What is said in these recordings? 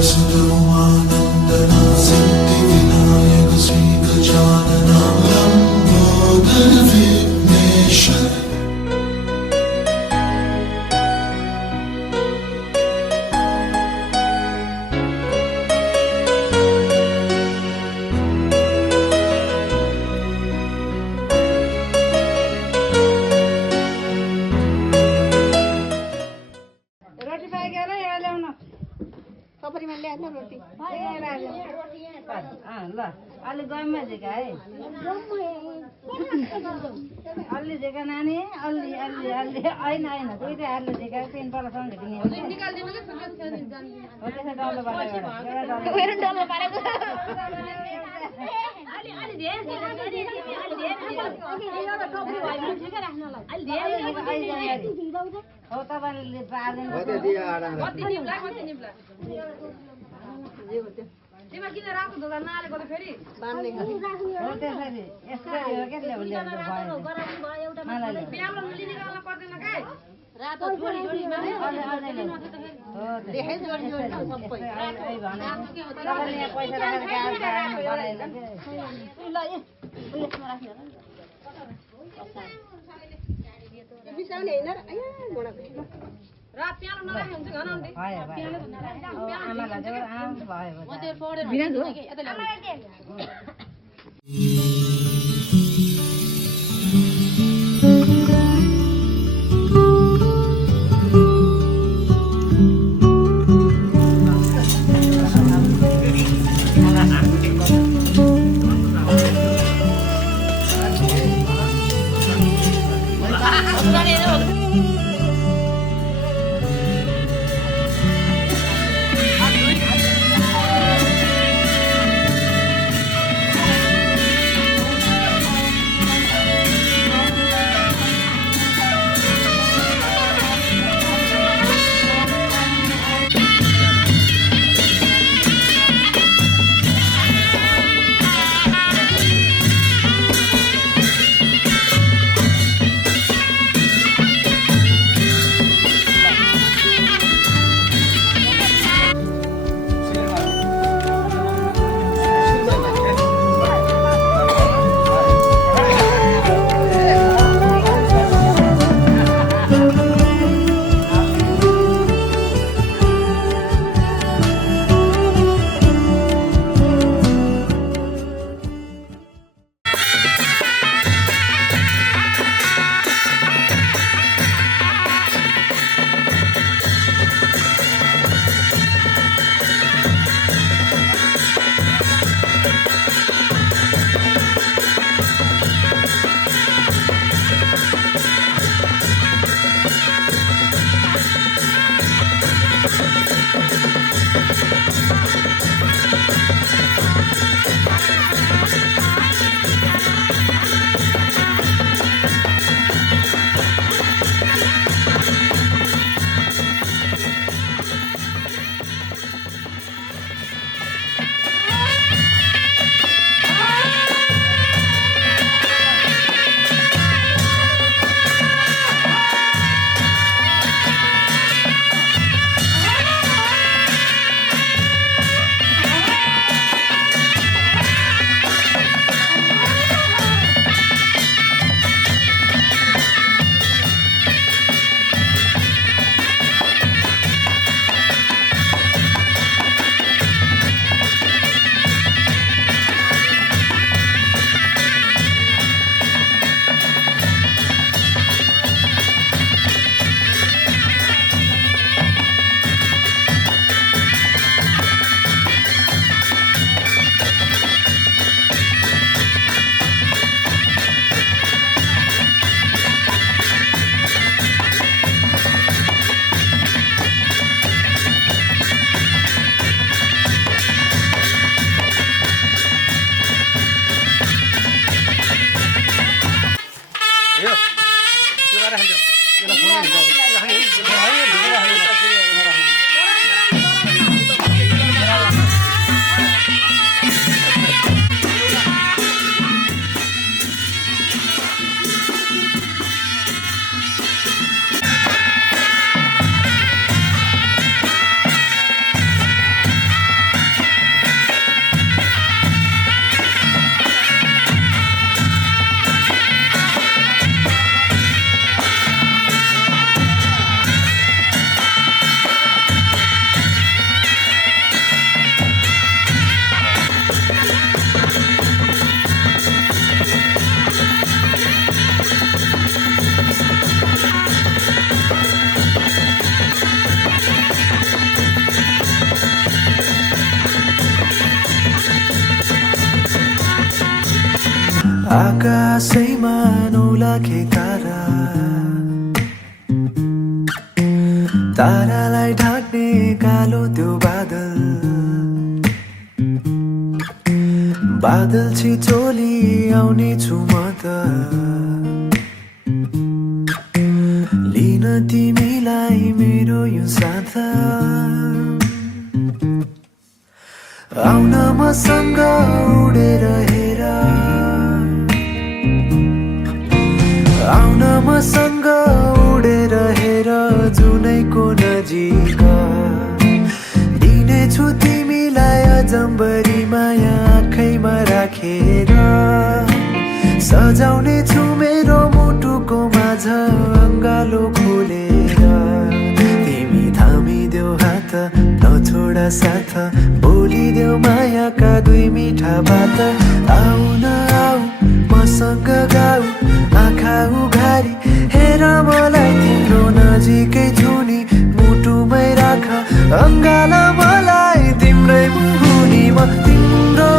सुगमानन्दना सिद्धिविनायक श्री गजानना लम्बोदर विघ्नेश्वर अलि गममा झिका है अलि झिका नानी अलि अलि अलि होइन होइन दुईटै हातले झिका तिन पालासम्म झिक्ने हो त्यसै डल्लो हो तपाईँले तिमीलाई किन रातो धोका नहालेको त फेरि बान्ने हो त्यसरी यस्तै हो के ल्याउनु बिहामा लिने गर्न पर्दैन काय रातो जोडी जोडीमा हो देखे जोडी जोडी सबै अहिले भने तपाईले यहाँ पैसा राखेर गाडी बनाएन ल यसमा राख्नु बिसाउने हैन आया गोडा रात प्यालो नराखे हुन्छ घन आउँदै आमालाई चाहिँ आम भयो म त्यो पढेर बिना हो यता ल्याउ आकाशैमा 9 लाखे तारा तारालाई ढाक्ने कालो त्यो बादल बादल छिचोली आउने छु म त लिन तिमीलाई मेरो यो साथ आउन मसँग उडेर हेर आउन मसँग उडेर हेर जुनैको नजिक दिनेछु तिमीलाई अजम्बरी माया आँखैमा राखेर सजाउने छु मेरो मुटुको माझ अङ्गालो खोलेर तिमी थामिदेऊ हात नछोडा साथ बोलिदेऊ मायाका 2 मिठा बात आउन आऊ मसँग गाऊ आँखा उघारी हेर मलाई तिम्रो नजिकै छु नि मुटुमै राख अङ्गाला मलाई तिम्रै मुनि म तिम्रो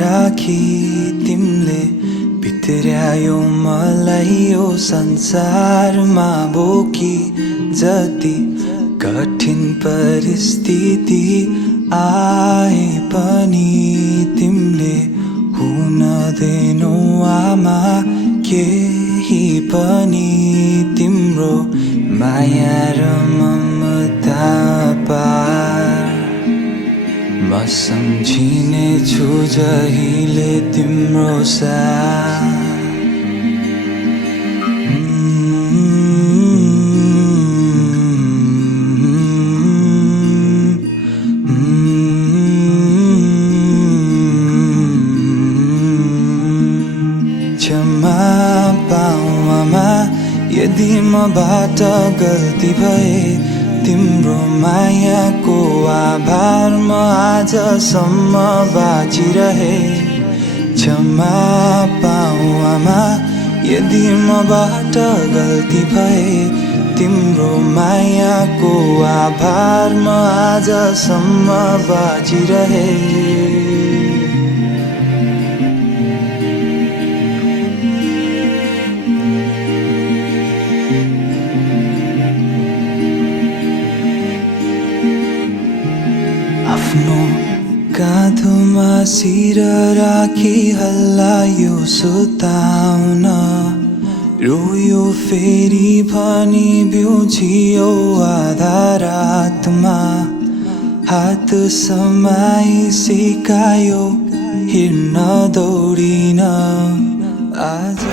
राखी तिमीले भित्र्यायो मलाई यो संसारमा बोकी जति कठिन परिस्थिति आए पनि तिमीले हुन दिनौ आमा केही पनि तिम्रो माया र ममता पार म सम्झिने छु जहिले तिम्रो साथ क्षमा पाऊ आमा यदि मबाट गल्ती भए तिम्रो मायाको आभार म आजसम्म बाँचिरहे क्षमा पाऊ आमा यदि मबाट गल्ती भए तिम्रो मायाको आभार म आजसम्म बाँचिरहे आफ्नो काँधोमा शिर राखी हल्लायो सुताउन रोयो फेरि भनी बिउझियो आधा रातमा हात समाई सिकायो हिँड्न दौडिन आज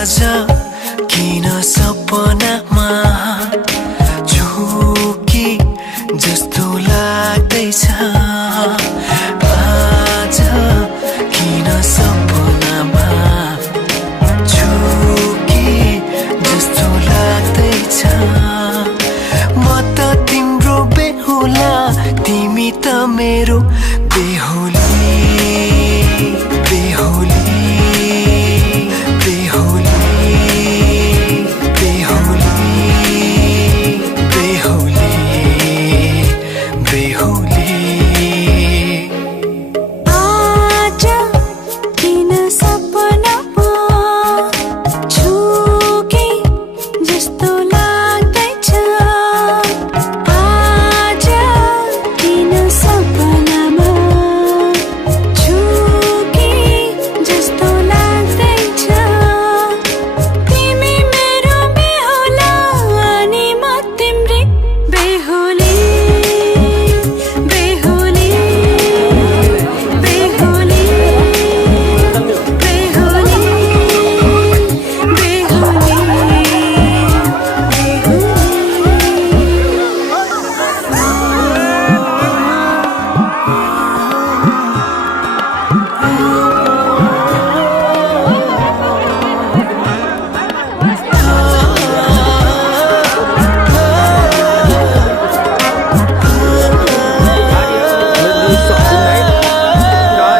आज किन सपनामा झुकी जस्तो लाग्दैछ आज किन सपनामा झुकी जस्तो लाग्दैछ म त तिम्रो बेहुला तिमी त मेरो बेहुली बेहुली बेहुली बेहुली बेहुली आज किन सपनामा झुके जस्तो लाग्दैछ आज किन सपनामा झुके जस्तो लाग्दैछ तिमी मेरो बेहुला अनि म तिम्रै बेहुली बेहुली बेहुली बेहुली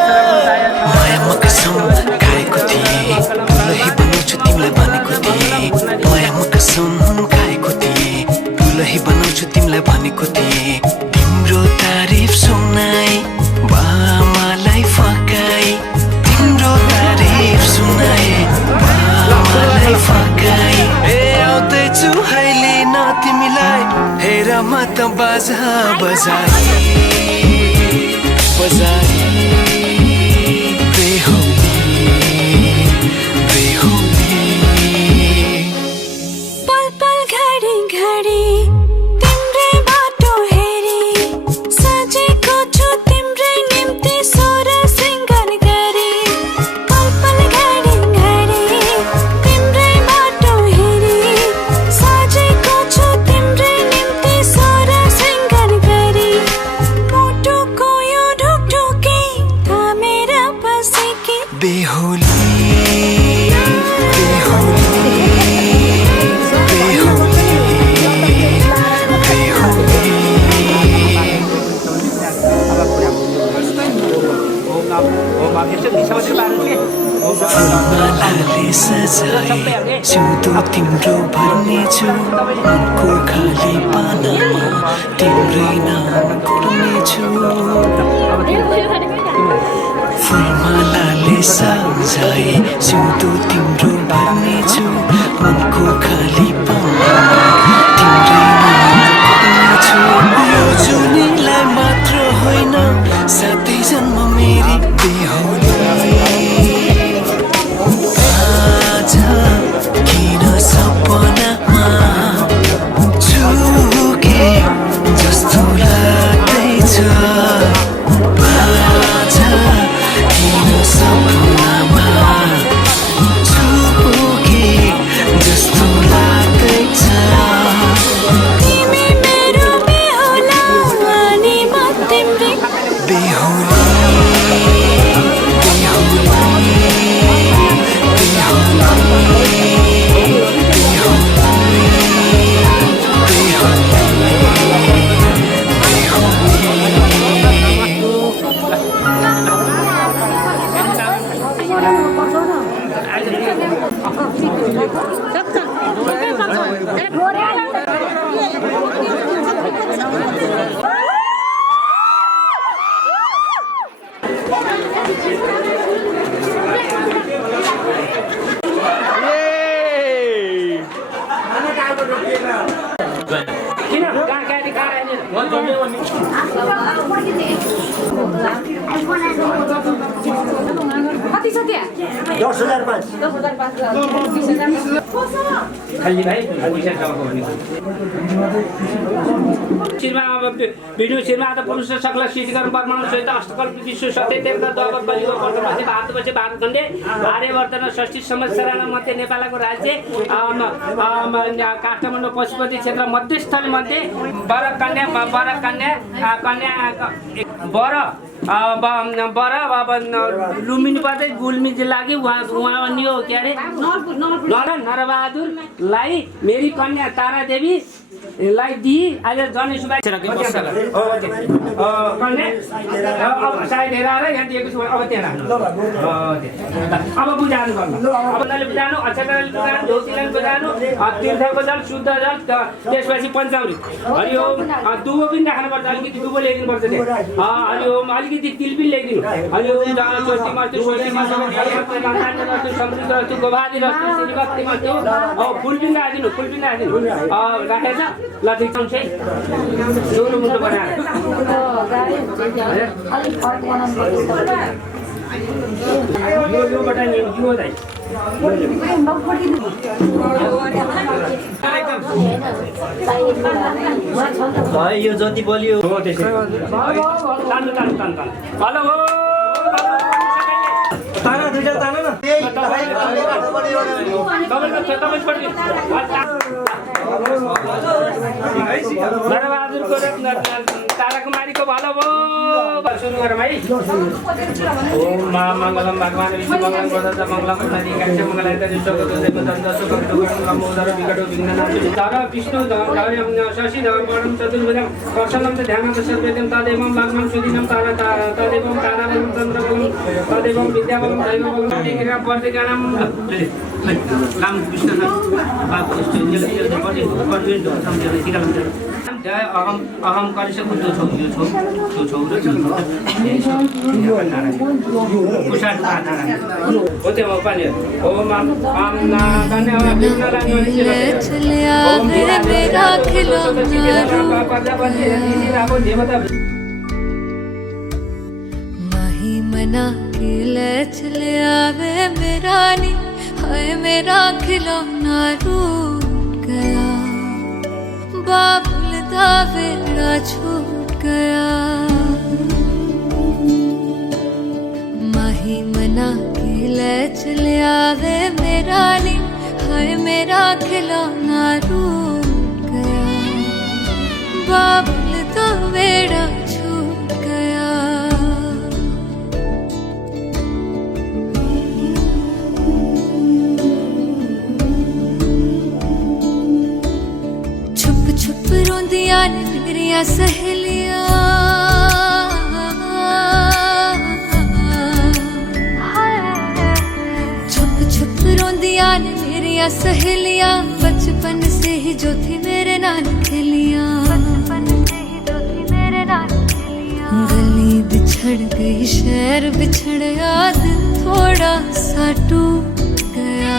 मायामा कसम खाएको थिएँ दुलही बनाउँछु तिमीलाई भनेको थिएँ मायामा कसम खाएको थिएँ दुलही बनाउँछु तिमीलाई भनेको थिएँ तिम्रो तारिफ सुनाई बामालाई फकाई तिम्रो तारिफ सुनाई बामालाई फकाई ए आउँदैछु अहिले न तिमीलाई हेर म त बाजा बजाई बजाई बेहुली बेहुली पल पल घडी घडी तिम्रै बाटो हेरी सजेको छु तिम्रै निम्ति सोर सिंगार गरी पल पल घडी घडी तिम्रै बाटो हेरी सजेको छु तिम्रै निम्ति सोर सिंगार गरी मुटुको यो ढुकढुकी थामेर बसेकी बेहुली बेहुली बेहुली फुलमालाले सजाए सिउँदो तिम्रो भर्नेछु मनको खाली पानामा तिम्रै नाम कोर्नेछु फुलमालाले सजाए सिउँदो तिम्रो भर्नेछु मनको खाली पानामा तिम्रै नाम कोर्नेछु यो जुनीलाई मात्र होइन साथै जन्म मेरी बेहुली आज किन सपनामा झुके जस्तो लाग्दैछ आज किन सपनामा झुके जस्तो लाग्दैछ तिमी मेरो बेहुला अनि म तिम्रै बेहुली कति छ त्यहाँ खाली भाइ पैसा जमाको भने शिरमा भिडियो शिरमा त पुरुष सकल सिद्धकर परमाणु सहित अष्टकल्प विश्व सत्य देवता दगर बलिगो वर्तमान भारतपछि भारतखण्डे आर्यवर्तन षष्ठी संवत्सराण मध्य नेपालको राज्य काठमाडौँ पशुपति क्षेत्र मध्यस्थल मध्ये बर लुम्बिनी पर्दै गुल्मी जिल्लाकी उहाँ नि हो के अरे नरबहादुरलाई मेरी कन्या तारा देवी लाई दिई अहिले जनेसुबाई कन्या सायद हेर यहाँ दिएको छु अब त्यहाँ राख्नु अब बुझाउनु गर्नु अब बुझाउनु अक्षरले बुझाउनु ढोसीलाई बुझाउनु तीर्थको जल शुद्ध जल त्यसपछि पञ्चामृत अनि यो दुबो पनि राख्नुपर्छ अलिकति दुबो ल्याइदिनुपर्छ अनि यो अलिकति तिल पनि ल्याइदिनु अनि यो स्वस्ति मस्तु समृद्ध रस्तु गोभादी रस्तु श्रीभक्ति मस्तु फुल पनि राखिदिनु राखेछ ल ठिक छ दोनो मुन्टो बनाएर यो बटा नि यो दाइ भाइ यो जति बलियो हो त्यसै तान्नु हेलो हो ताना दुईटा ताना न नरबहादुरको ताराकुमारीको भलो भो सुरु गरौँ है ओम मङ्गलम भगवान् विष्णु मङ्गलम गोदज मङ्गलम नदी काक्ष मङ्गलायत विश्वको देवदन्त सुगन्ध लम्बोदर विकटो विघ्ननाश तर विष्णु शशि धर्मवर्णं चतुर्भुजं कर्षणं च ध्यानं च सर्वेदं तदेवं भगवान् सुदिनं तदेवं ताराबलं चन्द्रबलं तदेवं विद्याबलं दैवबलं क्रिया प्रतिगणं राम कृष्ण बाबु जल्दी जय अहम कलिसको जो छौ यो छौ त्यो छौ र त्यो हो त्यो पानी ओम आम ना कन्या महिमना खिले चले आवे मेरा नी हाय मेरा खिलौना रूठ गया बाबुल दा बेड़ा छूट गया महिमना खिले चले आवे मेरा नी हाय मेरा खिलौना रूठ गया बाबुल दा बेड़ा छूट गया रोंदिया ने मेरिया सहेलियां छुप छुप रोंदिया ने मेरिया सहेलियां बचपन से ही जो थी मेरे नाल खेलियां गली बिछड़ गई शहर बिछड़ गया दिल थोड़ा सा टूट गया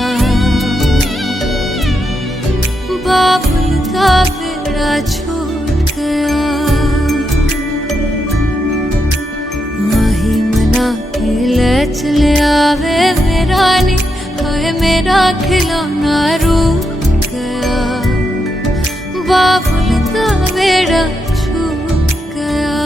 बाबुल का बेड़ा छूट गया महिमना खिले चले आवे मेरा नी हाय मेरा खिलौना रूठ गया बाबुल का बेड़ा छूट गया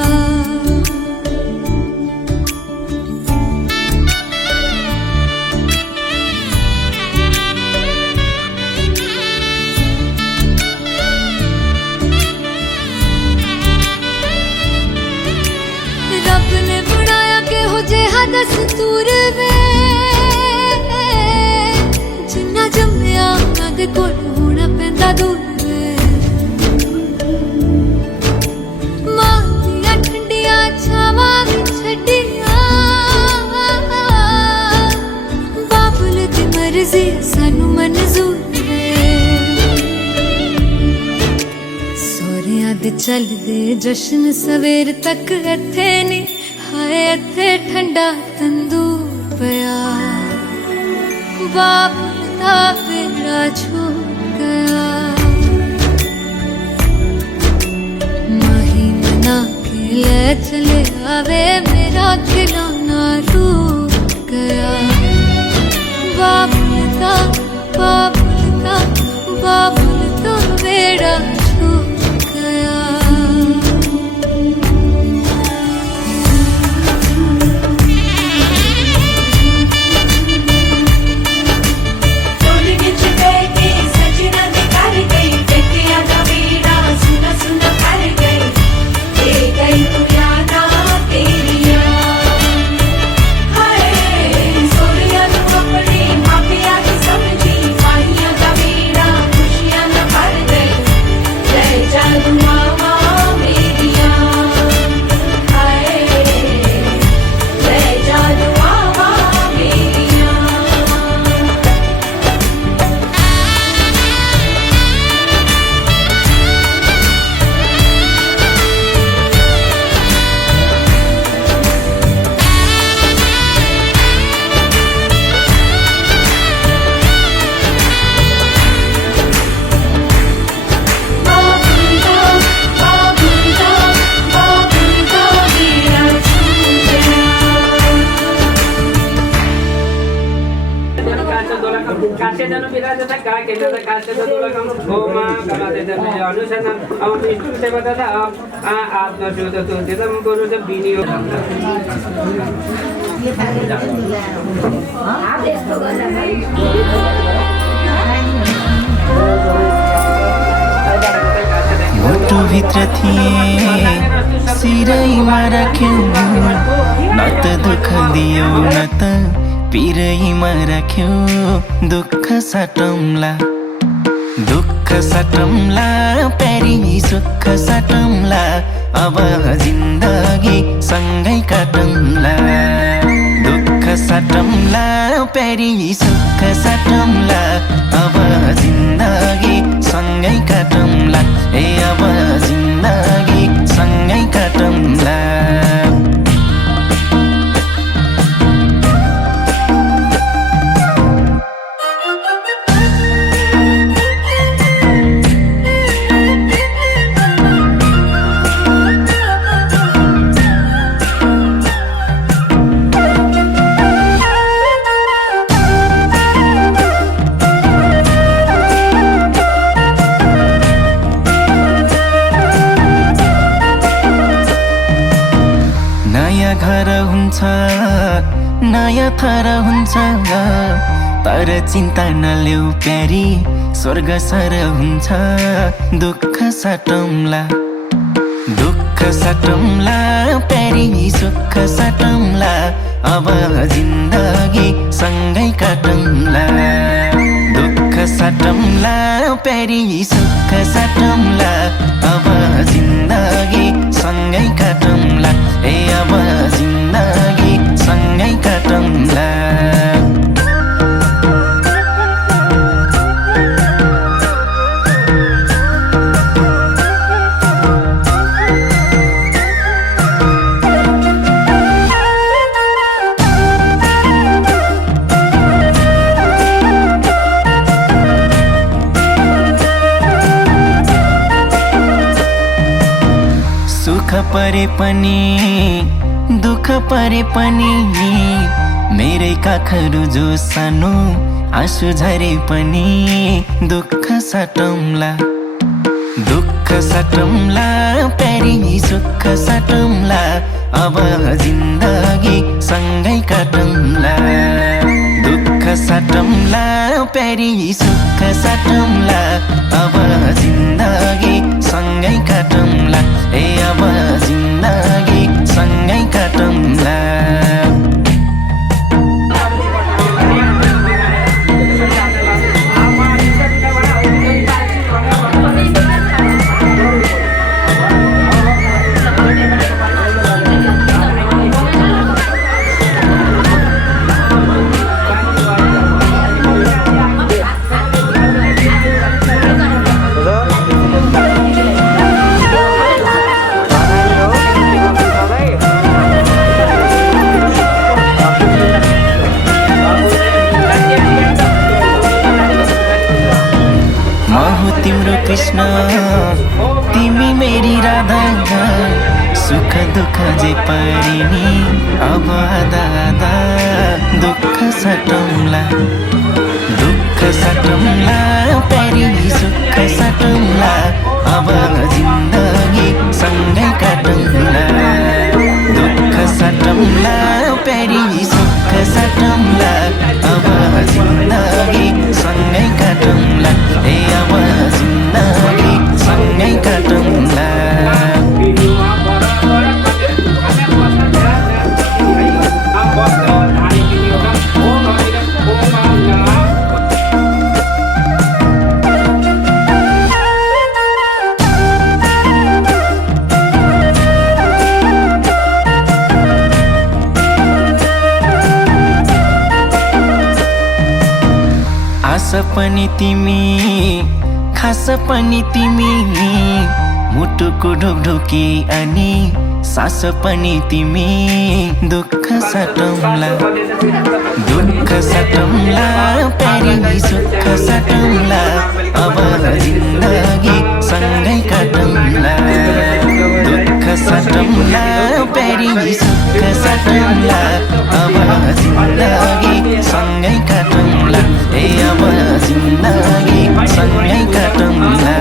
रब ने बनाया के हो जे दस्तूर वे जिन्ना जम्मिया उन्हां दे कोल होना पैंदा दूर वे मां दियां ठंडियां छावां विच छड्डियां बाबुल दी मर्जी सानू मंजूर वे सोहरियां दे चलदे जश्न सवेर तक इत्थे नी हाय इत्थे ठंडा तंदूर पिया बाबुल दा बेड़ा छूट गया महिमना खिले चले आवे मेरा खिलौना रूठ गया दोलकम काश्य जन विराज छ का केन्द्र काश्य दोलकम गोमा गलाते जन अनुसन्धान अब विष्णु सेवा तथा आत्मशोध तुदितम गुरु च विनियोग मुटु भित्र थिए सिरैमा राख्यौ न त दुःख दियो न त पिरैमा राख्यौ दुःख साटौँला प्यारी सुख साटौँला अब जिन्दगी सँगै काटौँला दुःख साटौँला प्यारी सुख साटौँला अब जिन्दगी सँगै काटौँला ए अब जिन्दगी सँगै काटौँला घर हुन्छ नयाँ थर हुन्छ तर चिन्ता नलेऊ प्यारी स्वर्ग सर हुन्छ दुःख साटौँला प्यारी सुख साटौँला अब जिन्दगी सँगै काटौँला दुःख साटौँला प्यारी सुख साटौँला अब जिन्दगी सँगै काटौँला ए अब जिन्दगी सँगै काटौँला परे पनि दुःख परे पनि मेरै काखहरू जो सानो आँसु झरे पनि दुःख साटौँला प्यारी सुख साटौँला अब जिन्दगी सँगै काटौँला दुःख साटौँला प्यारी सुख साटौँला अब जिन्दगी सँगै काटौँला ए अब जिन्दगी सँगै काटौँला तिम्रो कृष्ण तिमी मेरी राधा सुख दुःख जे परिनी अब आधा आधा दुःख साटौँला प्यारी सुख साटौँला अब जिन्दगी सँगै काटौँला दुःख साटौँला प्यारी सुख साटौँला अब जिन्दगी सँगै काटौँला ए अब जिन्दगी सँगै काटौँला आस पनि तिमी खास पनि तिमी मुटुको ढोकढोकी अनि सास पनि तिमी दुःख साटौँला प्यारी सुख साटौँला अब जिन्दगी सँगै काटौँला दुःख साटौँला प्यारी सुख साटौँला अब जिन्दगी सँगै काटौँला जिन्दगी सँगै काटौँला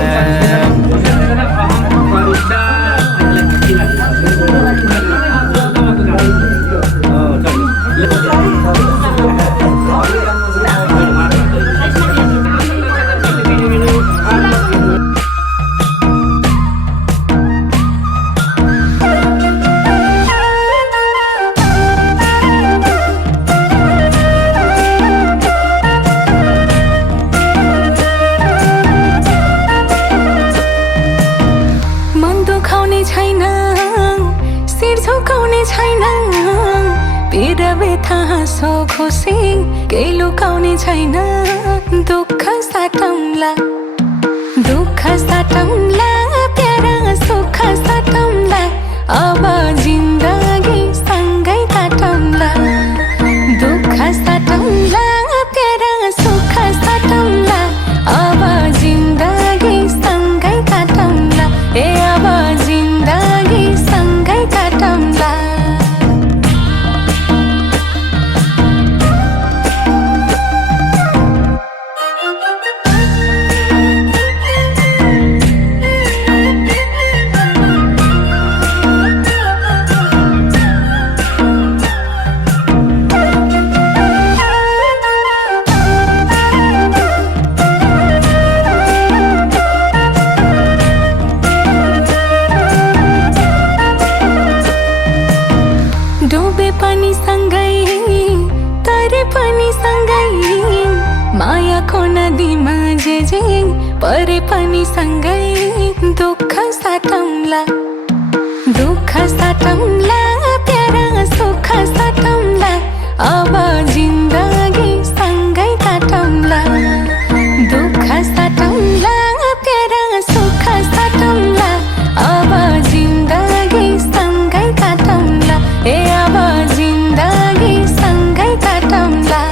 हाँसो खुसी केही लुकाउने छैन दुःख साटौँला प्यारा सुख साटौँला अब जिन्दगी सँगै काटौँला दुःख साटौँला प्यारा सुख साटौँला अब जिन्दगी सँगै काटौँला ए अब जिन्दगी सँगै काटौँला डुबे पनि सँगै तरे पनि सँगै मायाको नदीमा जे परे पनि सँगै दुःख साटौँला प्यारा सुख साटौँला अब जिन्दगी सँगै काटौँला दुःख साटौँला प्यारा सुख साटौँला अब जिन्दगी सँगै काटौँला ए अब जिन्दगी सँगै काटौँला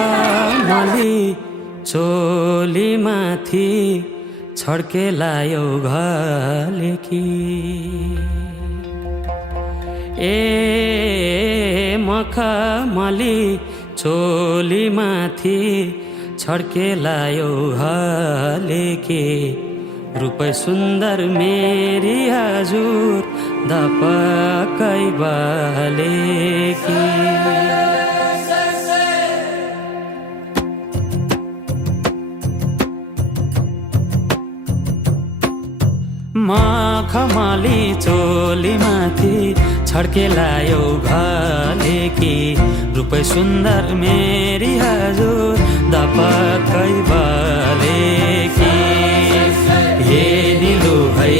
मखमली चोली माथि छड्के लायो घलेकी ए मखमली चोली माथि छड्के लायो घलेकी रूपै सुन्दर मेरी हजुर दपकै बालेकी मखमली चोली माथि छड्के लायो घलेकी रूपै सुन्दर मेरी हजुर दपकै बालेकी हे निलु है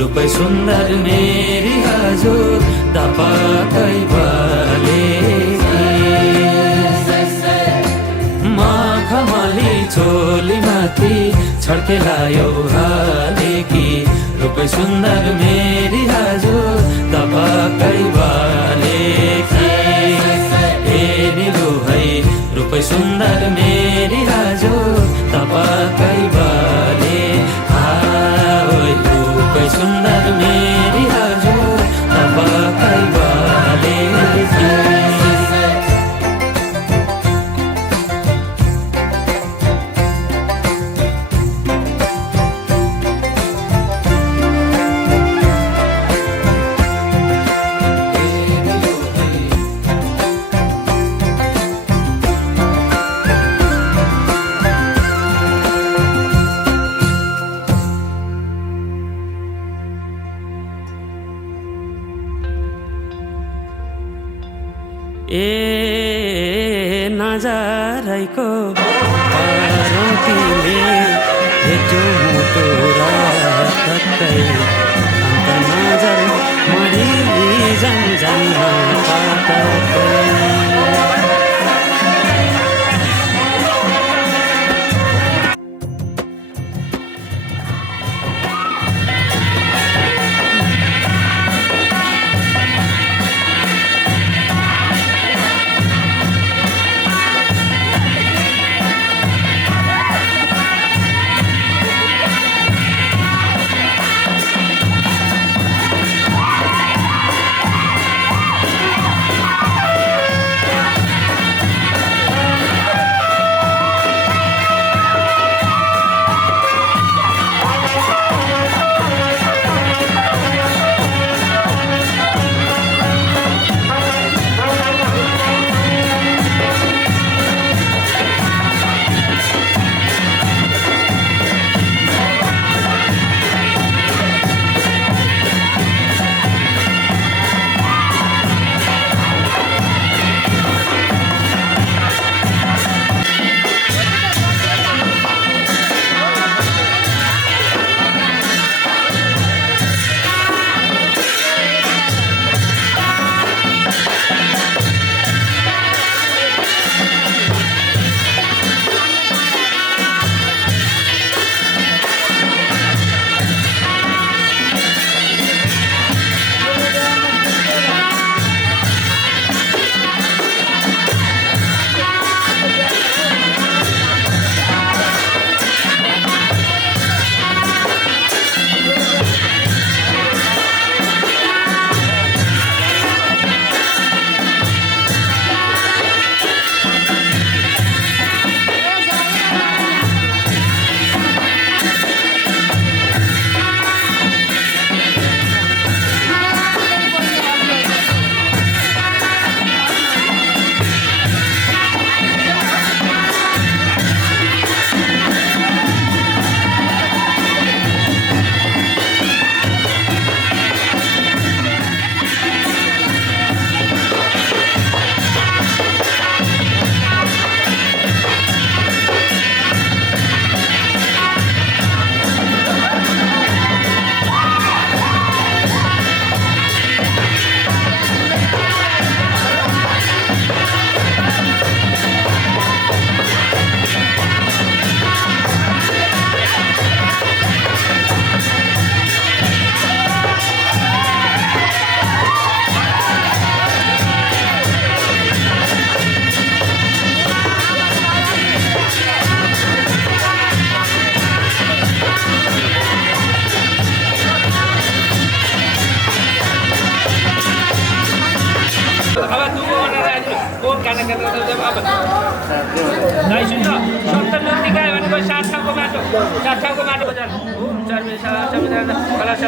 रूपै सुन्दर मेरी हजुर दपकै बालेकी मखमली चोली माथि छड्के लायो घलेकी रूपै सुन्दर मेरी हजुर दपकै बालेकी हे निलु है रूपै सुन्दर मेरी हजुर दपकै बाले रूपै सुन्दर मेरी हजुर दपकै बालेकी ए नजाराइको तिमीले भेट्यो मुटु रातकै अन्त नजर मरि जान्न पातकै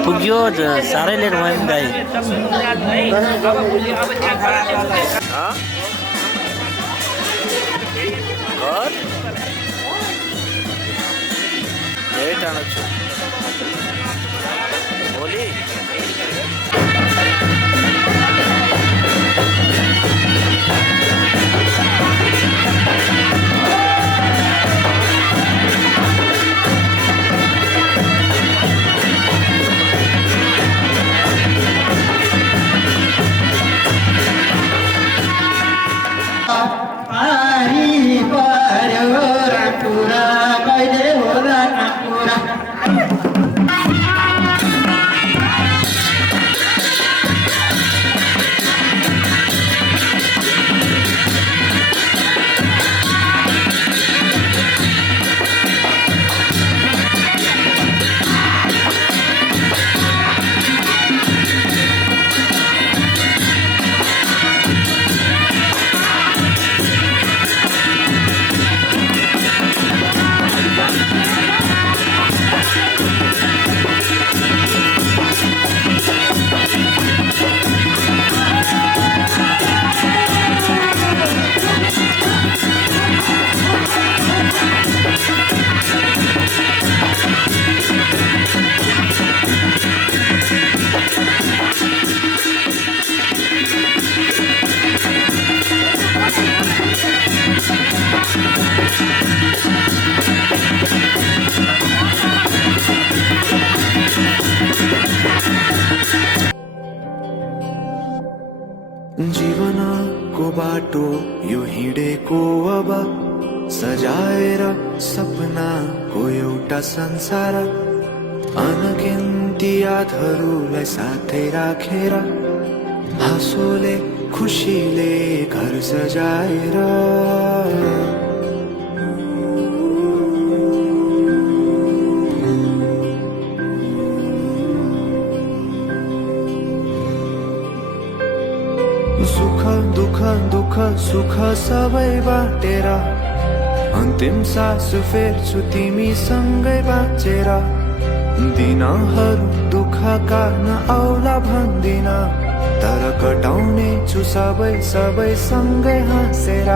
पुग्यो साह्रै लेट भयो नि दाइ घर धेरै टाढो छु भोलि जीवनको बाटो यो हिँडेको अब सजाएर सपनाको एउटा संसार अनगिन्ती यादहरूलाई साथै राखेर हाँसोले खुसीले घर सजाएर सुख दुःख दुःख सुख सबै बाटेर अन्तिम सास फेर्छु तिमीसँगै बाँचेर दिनहरू दुःखका नआउला भन्दिन तर कटाउने छु सबै सबै सँगै हाँसेर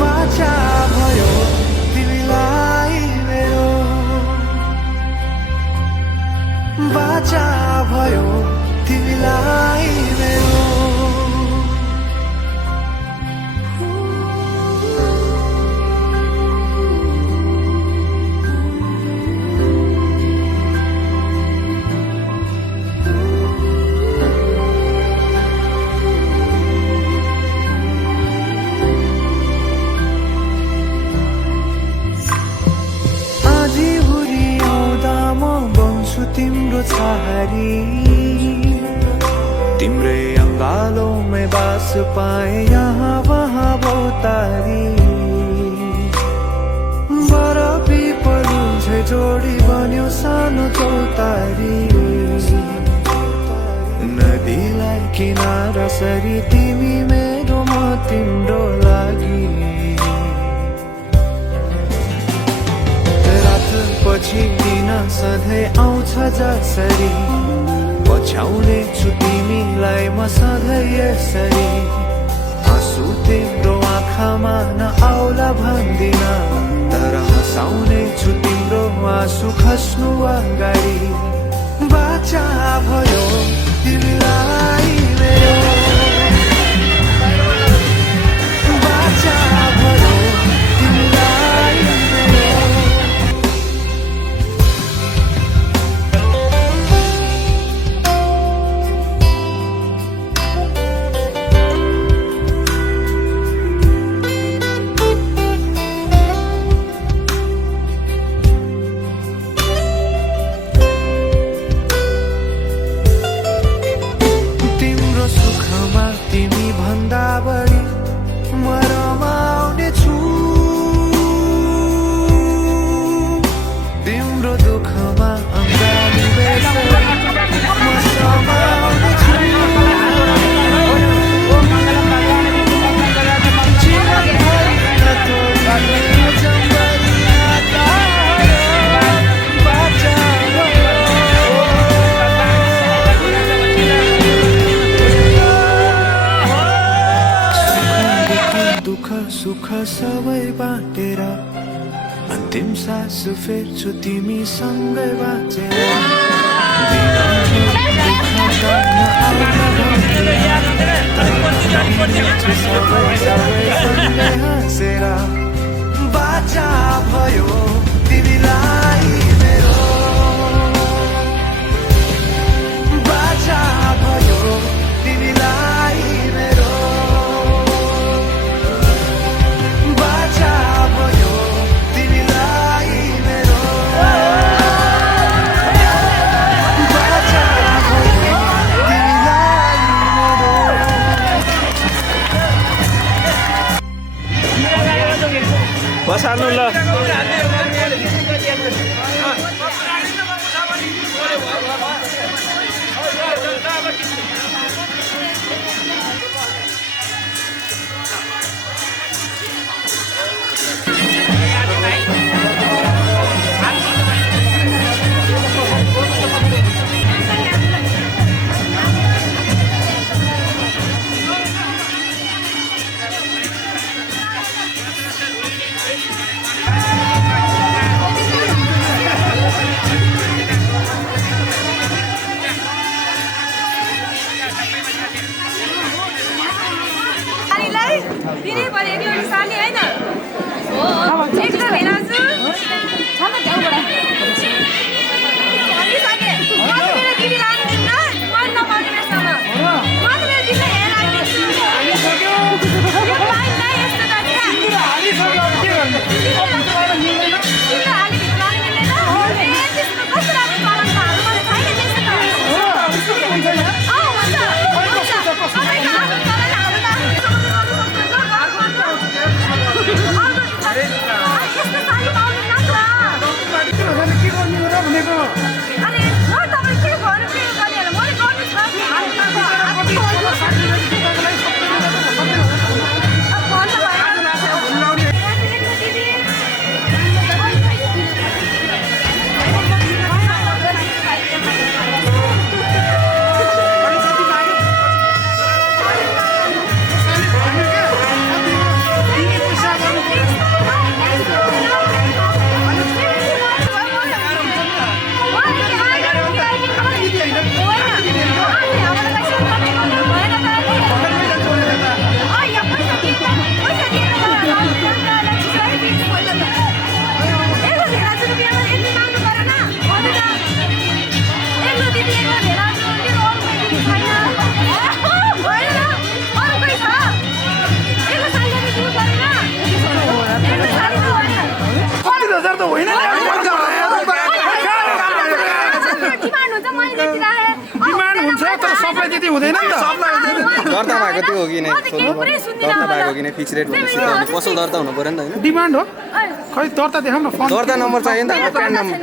बाचा भयो तिमीलाई मेरो बाचा भयो तिमीलाई मेरो तिम्रो छहारी तिम्रै अङ्गालोमै बास पाए यहाँ वहाँ बहुतारी बर पिपलु झै जोडी बन्यो सानो चौतारी नदीलाई किनारा सरी तिमी मेरो म तिम्रो लागि पछि दिन सधैँ आउँछ जसरी पछ्याउने छु तिमीलाई म सधैँ यसरी आँसु तिम्रो आँखामा नआउला भन्दिन तर हँसाउने छु तिम्रो आँसु खस्नु अगाडि बाचा भयो तिमीलाई मेरो बाचा भयो तिमीलाई मेरो सुख सबै बाटेर अन्तिम सास फेर्छु तिमीसँगै बाँचेर हाँसेर बाचा भयो तिमीलाई मेरो बाचा भयो तिमीलाई मेरो बसाल्नु ल Mana डिमान्ड हुन्छ तर सप्लाई त्यति हुँदैन नि त दर्ता भएको त्यो हो कि नै दर्ता भएको कि नै फिक्स रेट भनेपछि त पसल दर्ता हुनु पर्यो नि त हैन डिमान्ड हो खै दर्ता देखाउँ न फोन दर्ता नम्बर चाहियो नि त प्यान नम्बर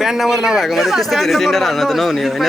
प्यान नम्बर नभएकोमा त त्यस्तो धेरै टेन्डर हाल्न त नहुने हो हैन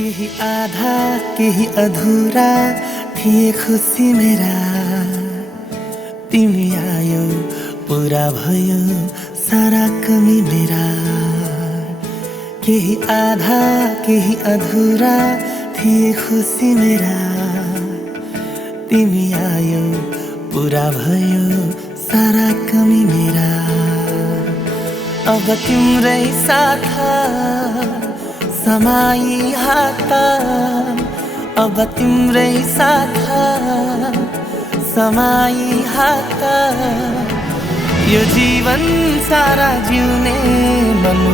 केही आधा केही अधुरा थिए खुसी मेरा तिमी आयो पुरा भयो सारा कमी मेरा केही आधा केही अधुरा थिए खुसी मेरा तिमी आयो पुरा भयो सारा कमी मेरा अब तिम्रै साथ समाई हात अब तिम्रै साथ समाई हात यो जीवन सारा जिउने मन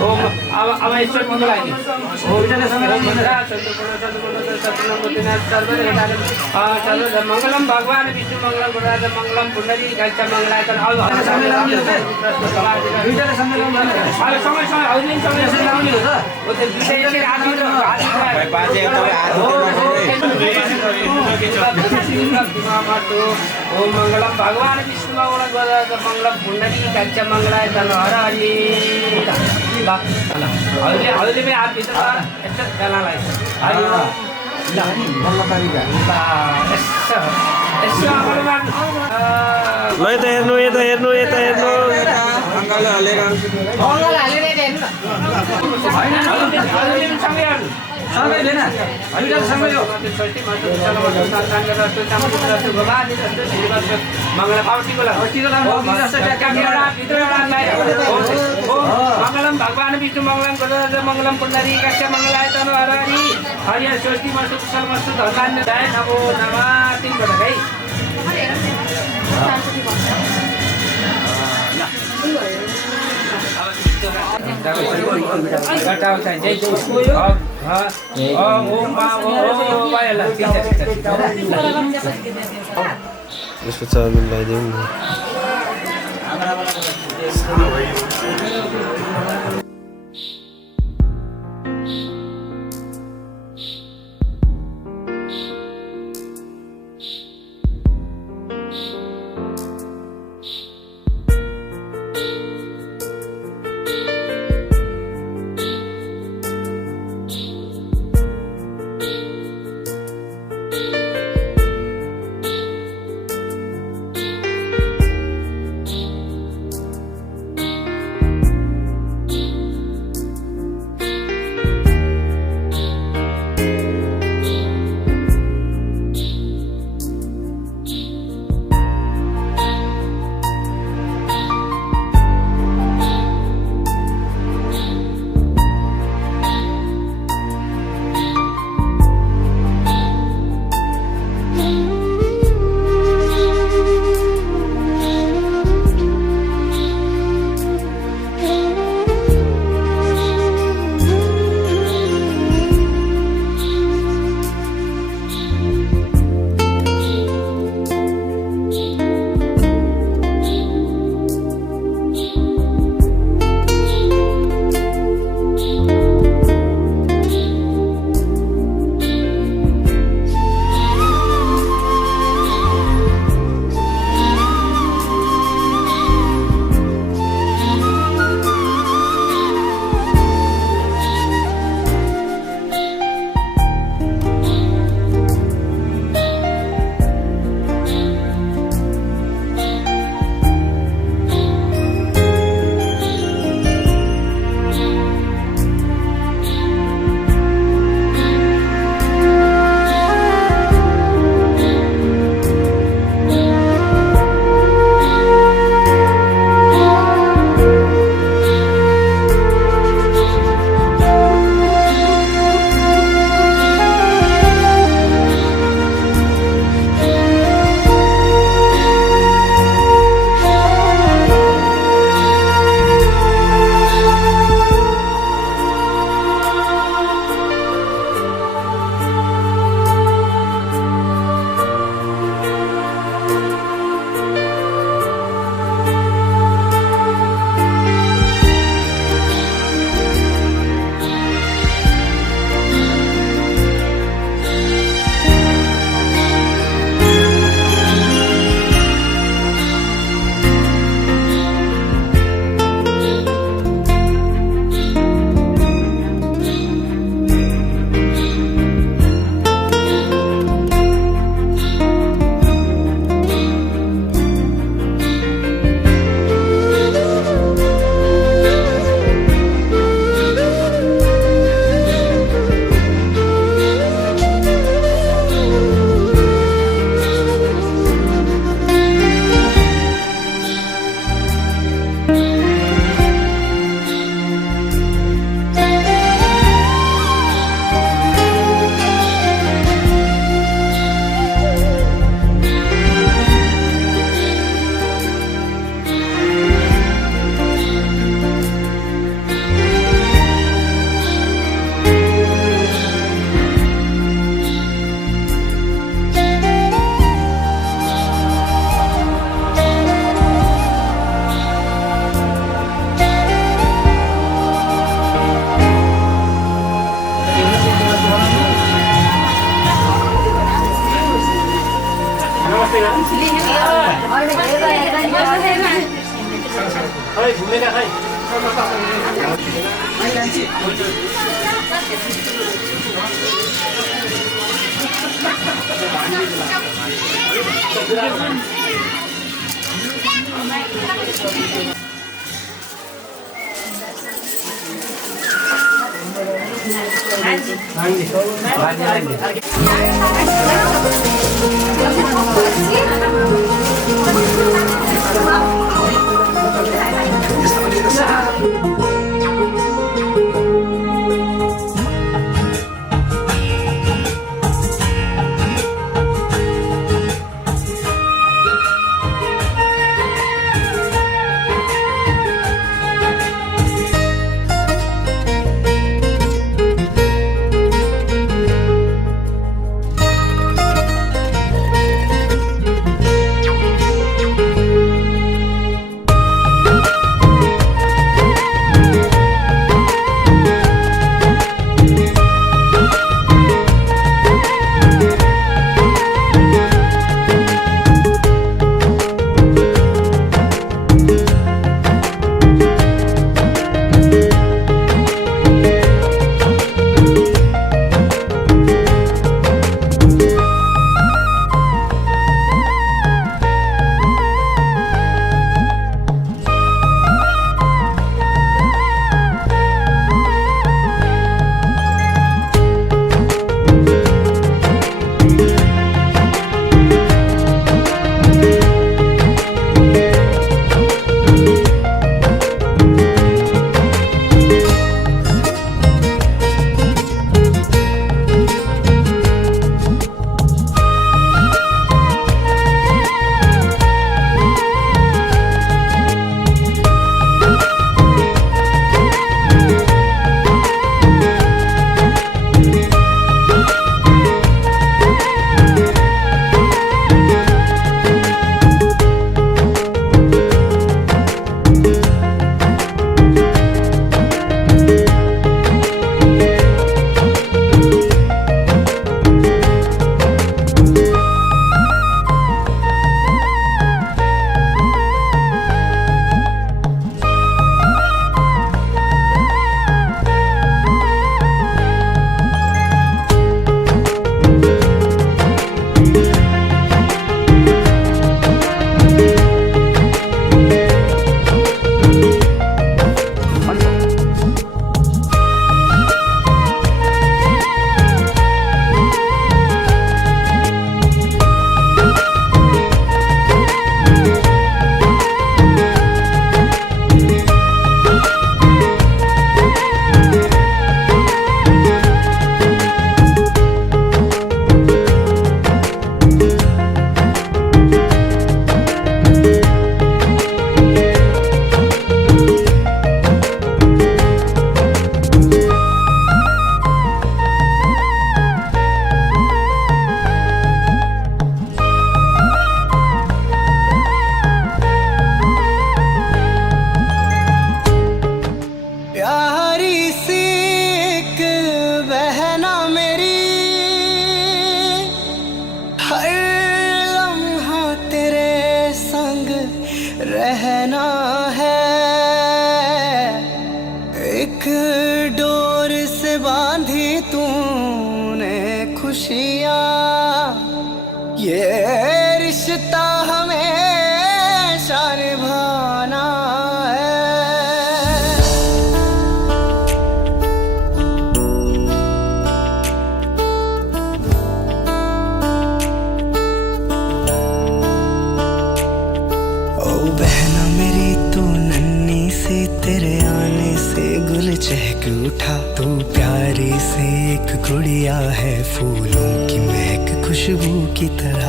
ओम अब ईश्वर मंगलायति ओम मंगलम भगवान विष्णु मंगलम गुरुराज मंगलम पुंडरी काक्ष मंगलायतन ओम मंगलम भगवान विष्णु मंगलम गुरुराज मंगलम पुंडरी काक्ष मंगलायतन हर हरि हल्दी में हाथ भित्र यस्तो बेलालाई ल यता हेर्नु यता हेर्नु यता हेर्नु मंगलम भगवान विष्णु मंगलम गुरुराज मंगलम पुंडरी काक्ष मंगलायतन हर हरि हरि स्वस्ति मस्तु कुशल मस्तु धर्मान्य जय नमो नमः तीन बटा गई यसको चाउमिन ल्याइदिउँ न घुमेका खै रहना है, एक डोर से बांधी तूने खुशियाँ, ये रिश्ता हमेशा निभाना है। ओ बहना मेरी तू नन्ही सी, तेरे आने से गुल चहक उठा। तू प्यारी सी एक गुड़िया है, फूलों की महक खुशबू की तरह।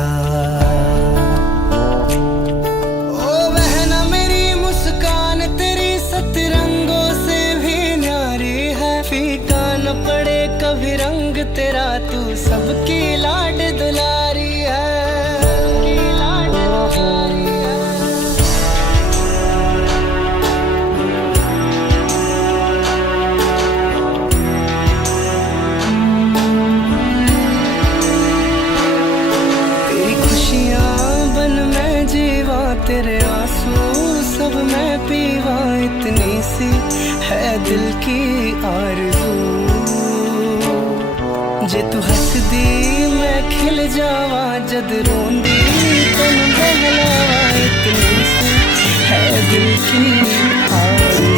ओ बहना मेरी मुस्कान तेरी सतरंगों से भी न्यारी है। फीका न पड़े कभी रंग तेरा, तू सबकी लाड दुलारी है। खुशियाँ तेरे आंसू सब मैं पीवा, इतनी सी है दिल की आरज़ू। जे तू हंस दी मैं खिल जावा, जद रोंदी तन बहलावा, इतनी सी है दिल की आरज़ू।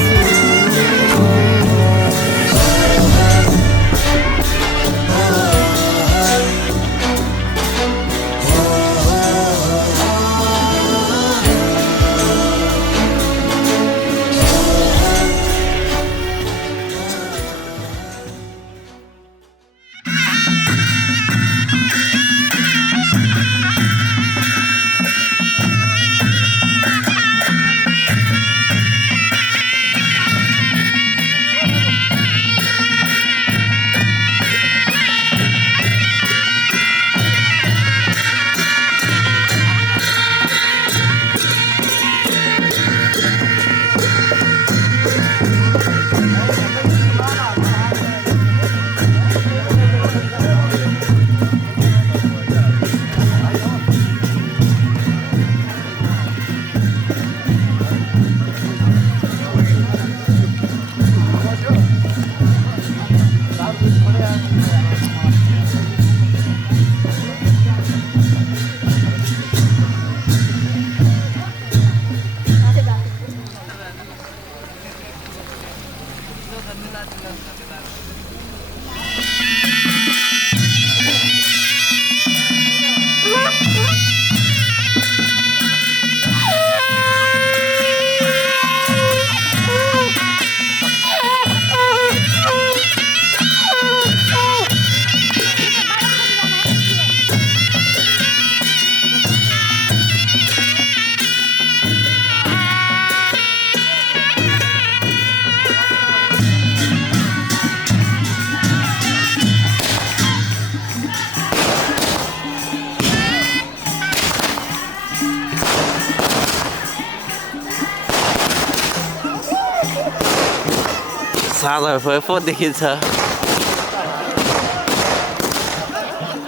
सालहरू पो देखिन्छ।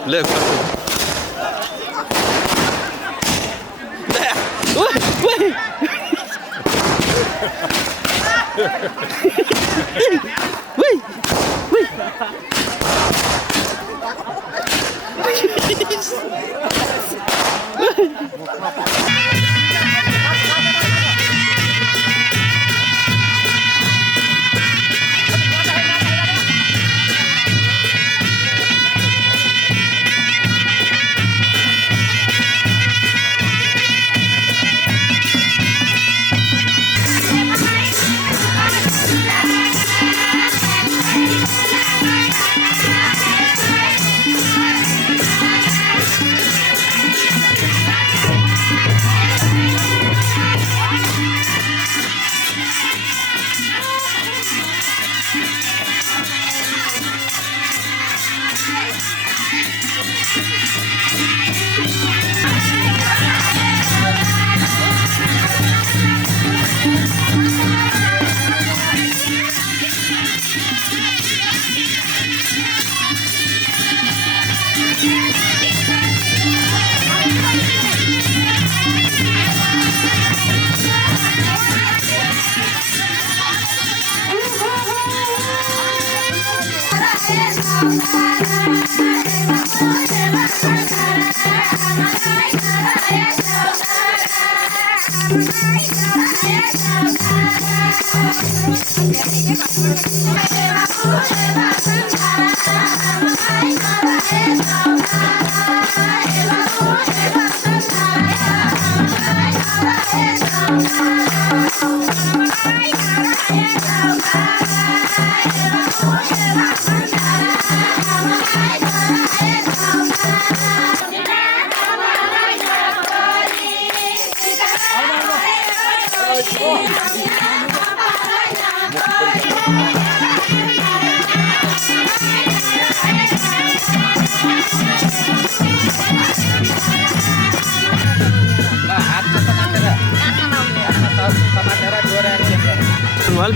ले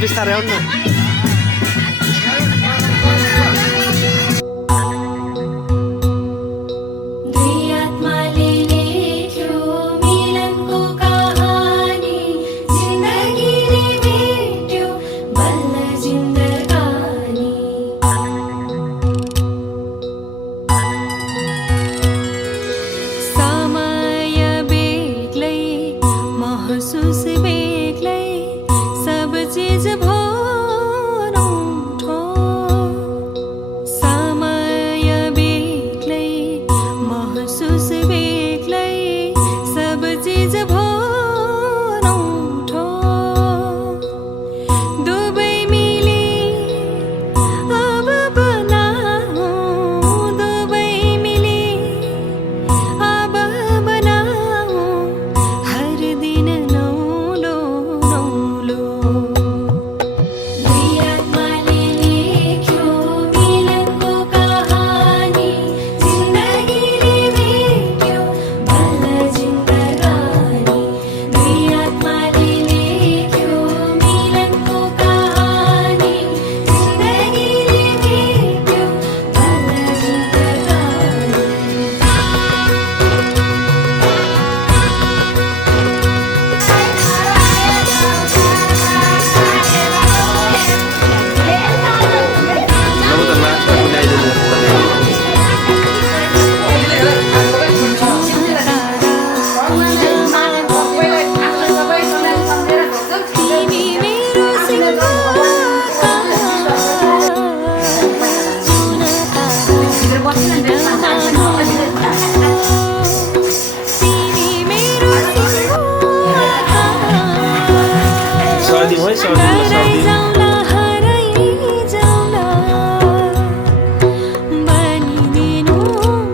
बिस्तारै आउनु दुई आत्माले लेख्यो मिलनको कहानी। हराइ जाउँला बनिदिनु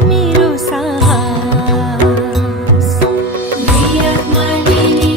मेरो साहस बियामा लिने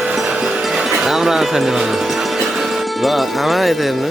राम्रो आउँछ नि मलाई ल आमा यता हेर्नु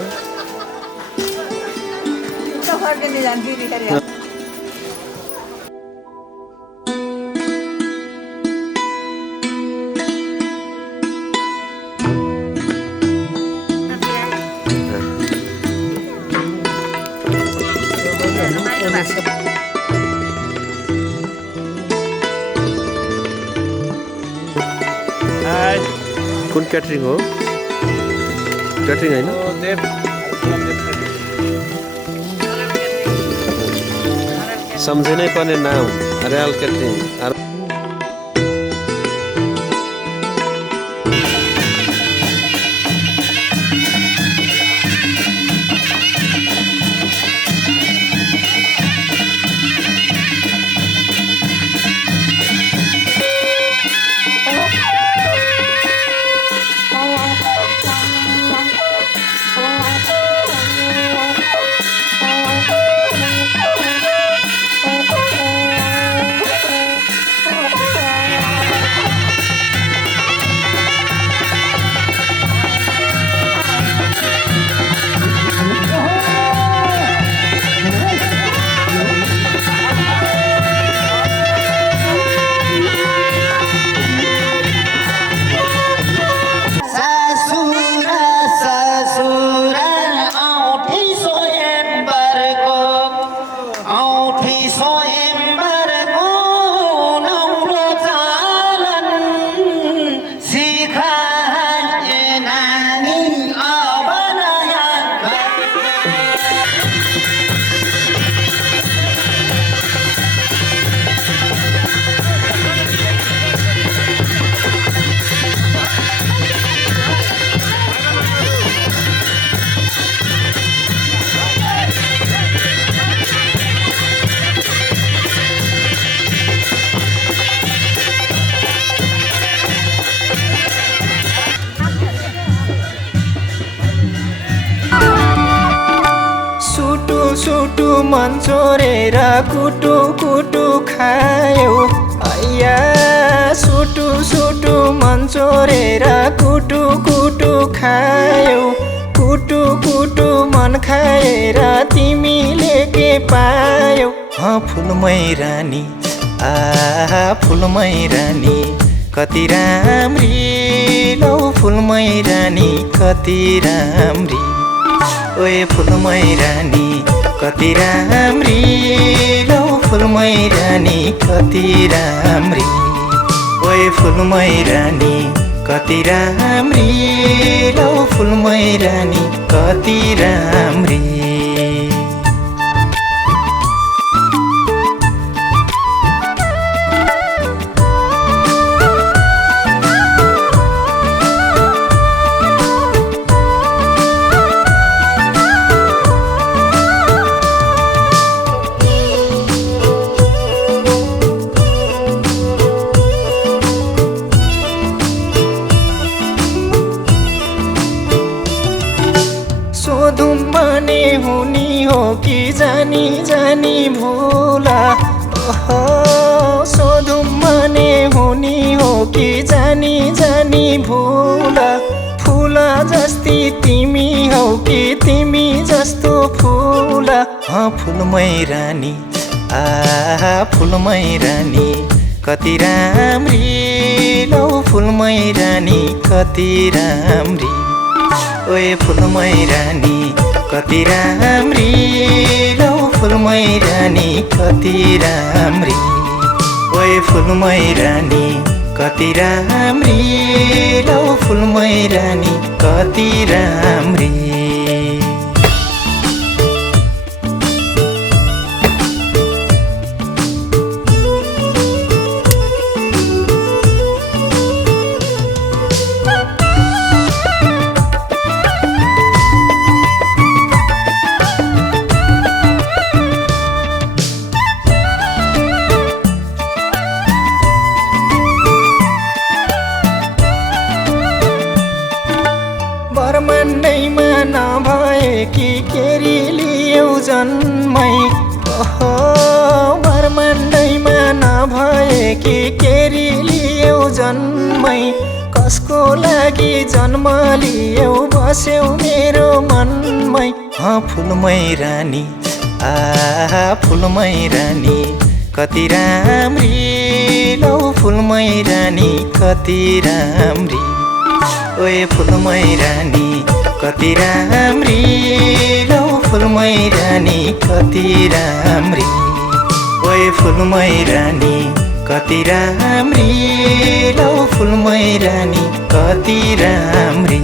कुन क्याटरिङ हो क्याटरिङ होइन सम्झिनै पर्ने नाम अर्याल क्याटरिङ सुटु मन चोरेर कुटु कुटु खायो अय्या सुटु मन चोरेर कुटु कुटु खायो कुटु कुटु मन खाएर तिमीले के पायौ फुलमै रानी फुलमै रानी कति राम्री लौ फुलमै रानी कति राम्री ओए फुलमै रानी कति राम्री लौ फुलमै रानी कति राम्री ओए फुलमै रानी कति राम्री लौ फुलमै रानी कति राम्री हुनी हो कि जानी जानी भूला सोधुम मने हुनी हो कि जानी जानी भूला फूला जस्ती तिमी हौ कि तिमी जस्तो फूला फुलमै रानी फुलमै रानी कति राम्री लौ फुलमै रानी कति राम्री ओए फुलमै रानी कति राम्री लौ फुलमै रानी कति राम्री ओए फुलमै रानी कति राम्री लौ फुलमै रानी कति राम्री नभए कि केरी लियौ जन्मै ओहो ब्रह्माण्डैमा नभए कि केरी लियौ जन्मै कसको लागि जन्म लियौ बस्यौ मेरो मनमै फुलमै रानी फुलमै रानी कति राम्री लौ फुलमै रानी कति राम्री ओए फुलमै रानी कति राम्री लौ फुलमै रानी कति राम्री ओए फुलमै रानी कति राम्री लौ फुलमै रानी कति राम्री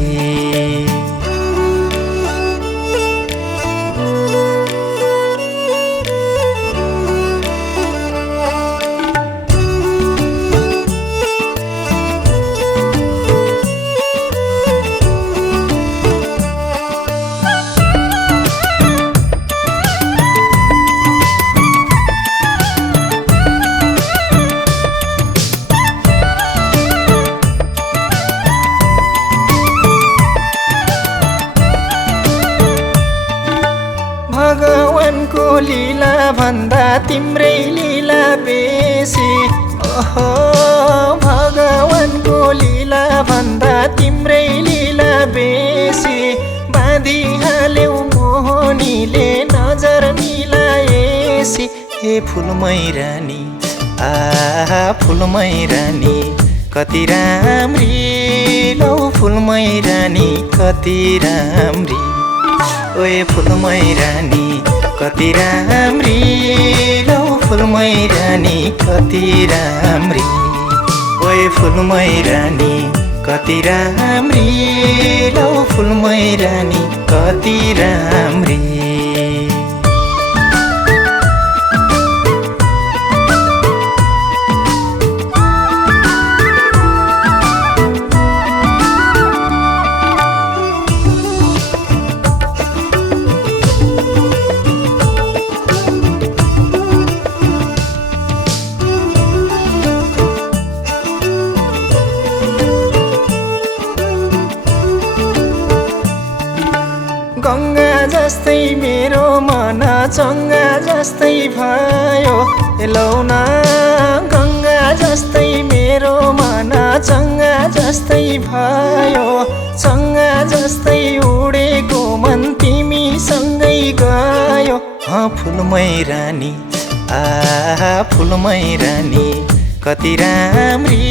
भगवानको लीला भन्दा तिम्रै लीला बेसी ओहो भगवानको लीला भन्दा तिम्रै लीला बेसी बाँधिहाल्यौ मोहनीले नजर मिलाएसी हे फुलमै रानी फुलमै रानी कति राम्री लौ फुलमै रानी कति राम्री ओए फुलमै रानी कति राम्री लौ फुलमै रानी कति राम्री ओए फुलमै रानी कति राम्री लौ फुलमै रानी कति राम्री गङ्गा जस्तै मेरो मन चङ्गा जस्तै भयो लौना गङ्गा जस्तै मेरो मन चङ्गा जस्तै भयो चङ्गा जस्तै उडेको मन तिमीसँगै गयो फुलमै रानी फुलमै रानी कति राम्री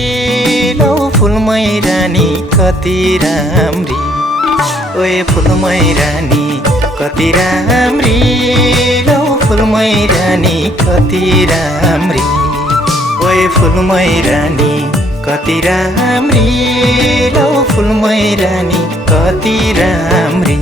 लौ फुलमै रानी कति राम्री ओए फुलमै रानी कति राम्री लौ फुलमै रानी कति राम्री ओए फुलमै रानी कति राम्री लौ फुलमै रानी कति राम्री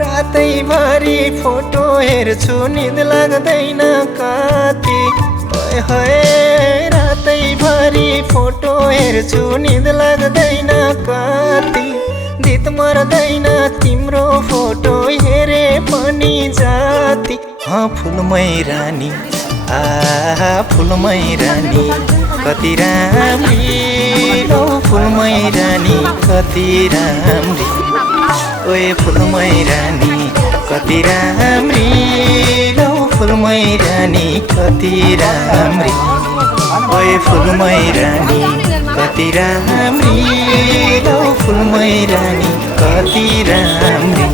रातैभरि फोटो हेर्छु निद लाग्दैन कति ओए रातैभरि फोटो हेर्छु निद लाग्दैन कति दित मर्दैन तिम्रो फोटो हेरे पनि जाति फुलमै रानी फुलमै रानी कति राम्री लौ फुलमै रानी कति राम्री ओए फुलमै रानी कति राम्री लौ फुलमै रानी कति राम्री ओए फुलमै रानी कति राम्री लौ फुलमै रानी कति राम्री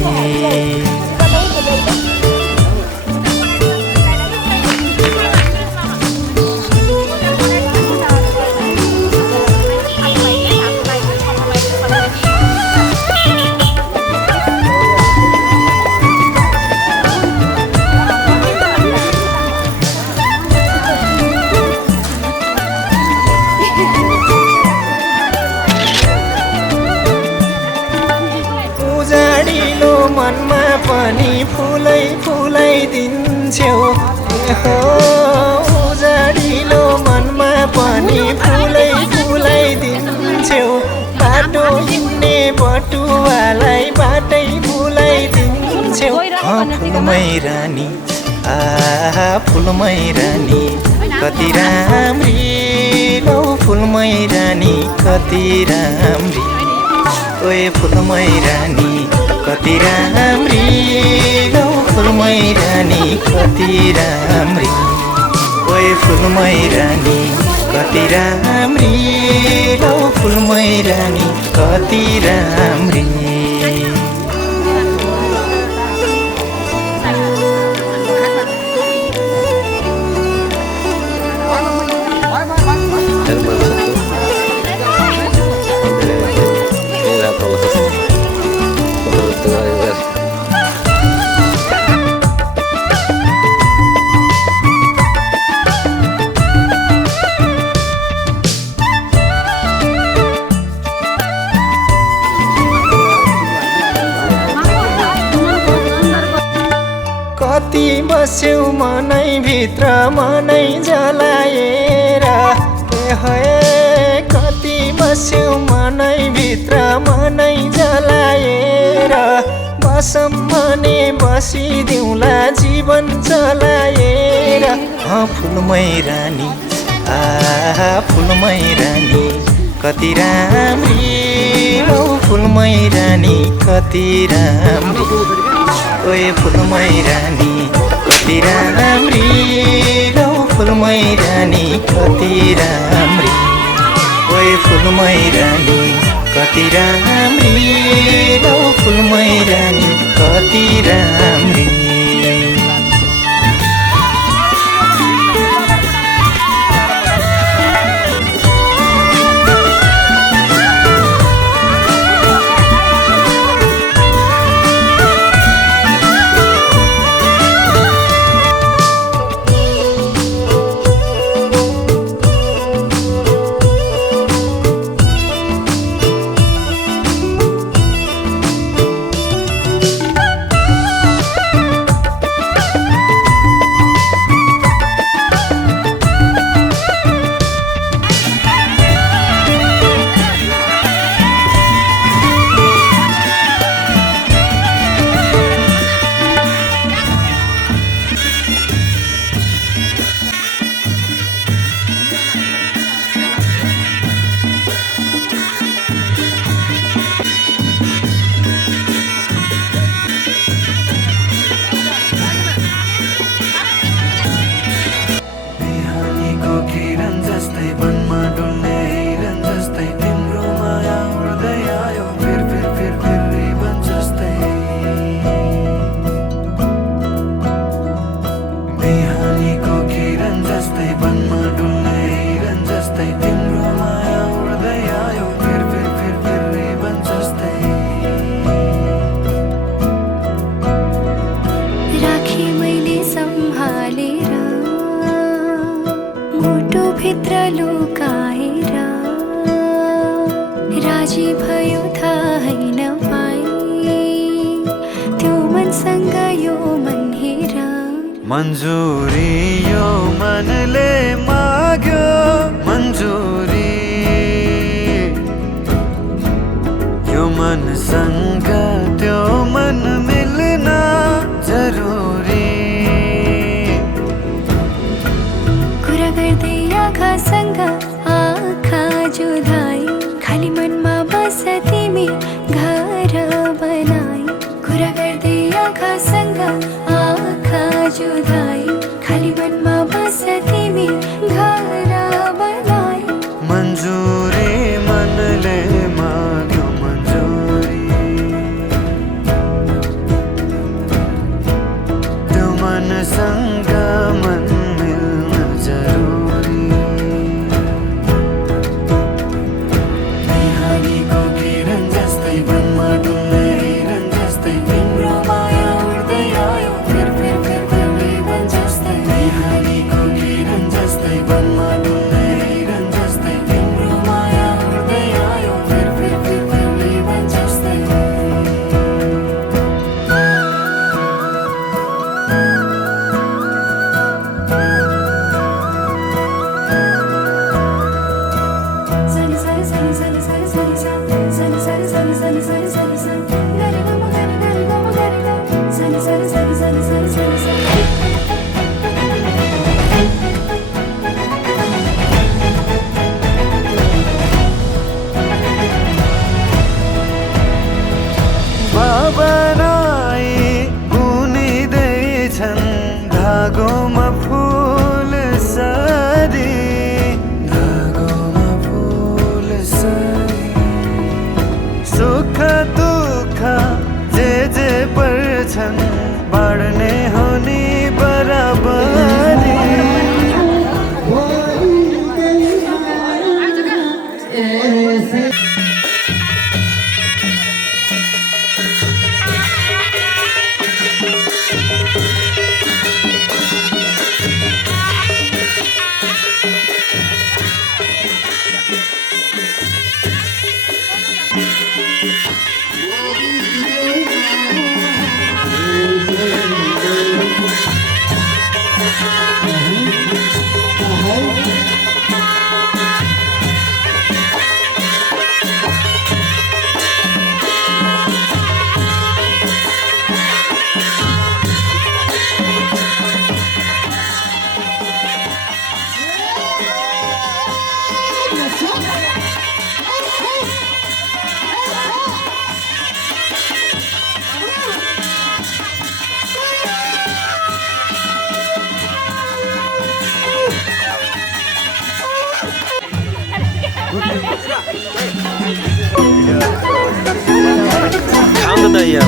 पनि फुलै फुलै दिन्छौ हो उजाडिलो मनमा पनि फुलै फुलै दिन्छौ बाटो हिँड्ने बटुवालाई बाटै फुलै दिन्छौ फुलमै रानी फुलमै रानी कति राम्री लौ फुलमै रानी कति राम्री ओए फुलमै रानी कति राम्री लौ फुलमै रानी कति राम्री ओए फुलमै रानी कति राम्री लौ फुलमै रानी कति राम्री कति बस्यौ मनै भित्र मनै जलाएर हे कति बस्यौ मनै भित्र मनै जलाएर बसम भने बसिदिउँला जीवन चलाएर फुलमै रानी फुलमै रानी कति राम्री लौ फुलमै रानी कति राम्री ओए फुलमै रानी कति राम्री लौ फुलमै रानी कति राम्री ओए फुलमै रानी कति राम्री लौ फुलमै रानी कति राम्री भित्र लुकाएर राजी भयो थाहै नपाई त्यो मनसँग यो मन हेर मन्जुरी यो मनले माग्यो मन्जुरी यो मनसँग त्यो मन मिल्न जरुरी कुरा गर्दै आँखासँग आँखा जुधाई खाली मनमा बस तिमी घर बनाई कुरा गर्दै आँखासँग आँखा जुधाई खाली मनमा बस तिमी घर बनाई मन्जुरी मनले माग्यो मन्जुरी त्यो मनसँग मन मिल्न जरुरी बिहानीको किरण जस्तै वनमा डुल्ने हिरण जस्तै तिम्रो माया उड्दै आयो फिर रिबन जस्तै बिहानीको किरण जस्तै छन् बाँड्ने हो नि बराबरी खाउँ त यो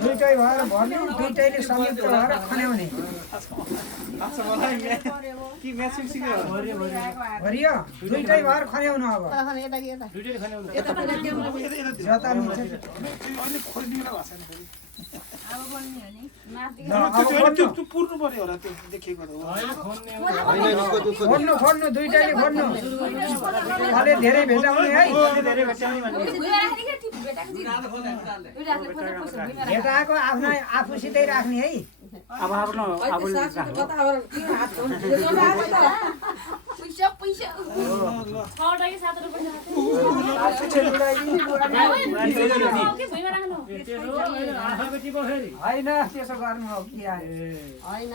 दुईटै भएर भन्यो दुईटैले संयुक्त भएर खन्याउने हरियो दुईटै भएर खन्याउनु अब जता मिल्छ खोड्नु दुईटैले खोड्नु अलि धेरै भेटाउने है भेटाएको आफ्नै आफूसितै राख्ने है अब आफ्नो होइन त्यसो गर्नु हो कि होइन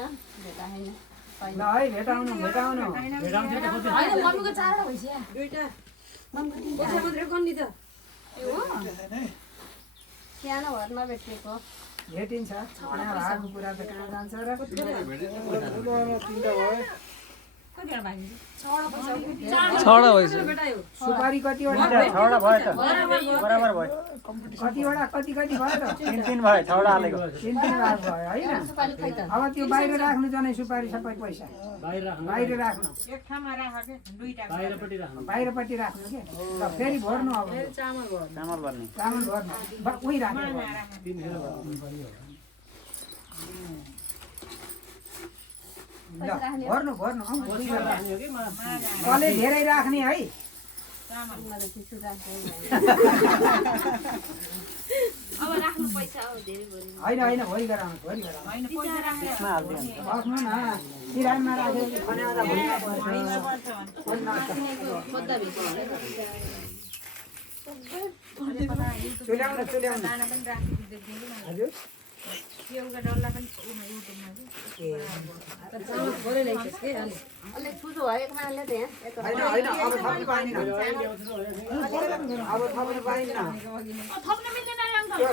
ल है भेटाउनु सानो घरमा भेटेको भेटिन्छ भएको कुरा त कहाँ जान्छ र सुपारी कतिवटा कतिवटा कति भयो त 3 भयो छवटा हालेको 3 भयो होइन अब त्यो बाहिर राख्नु जाने सुपारी सबै पैसा बाहिर राख्नु एक ठाउँमा राख के दुईटा बाहिरपट्टि राख्नु के ल फेरि भर्नु अब चामल भर्नु उही राख्नु भर्नु कसले धेरै राख्ने है होइन भोलि गराउनु राख्नु न किरानमा राखेर खन्याउँदा चुल्याउनु हजुर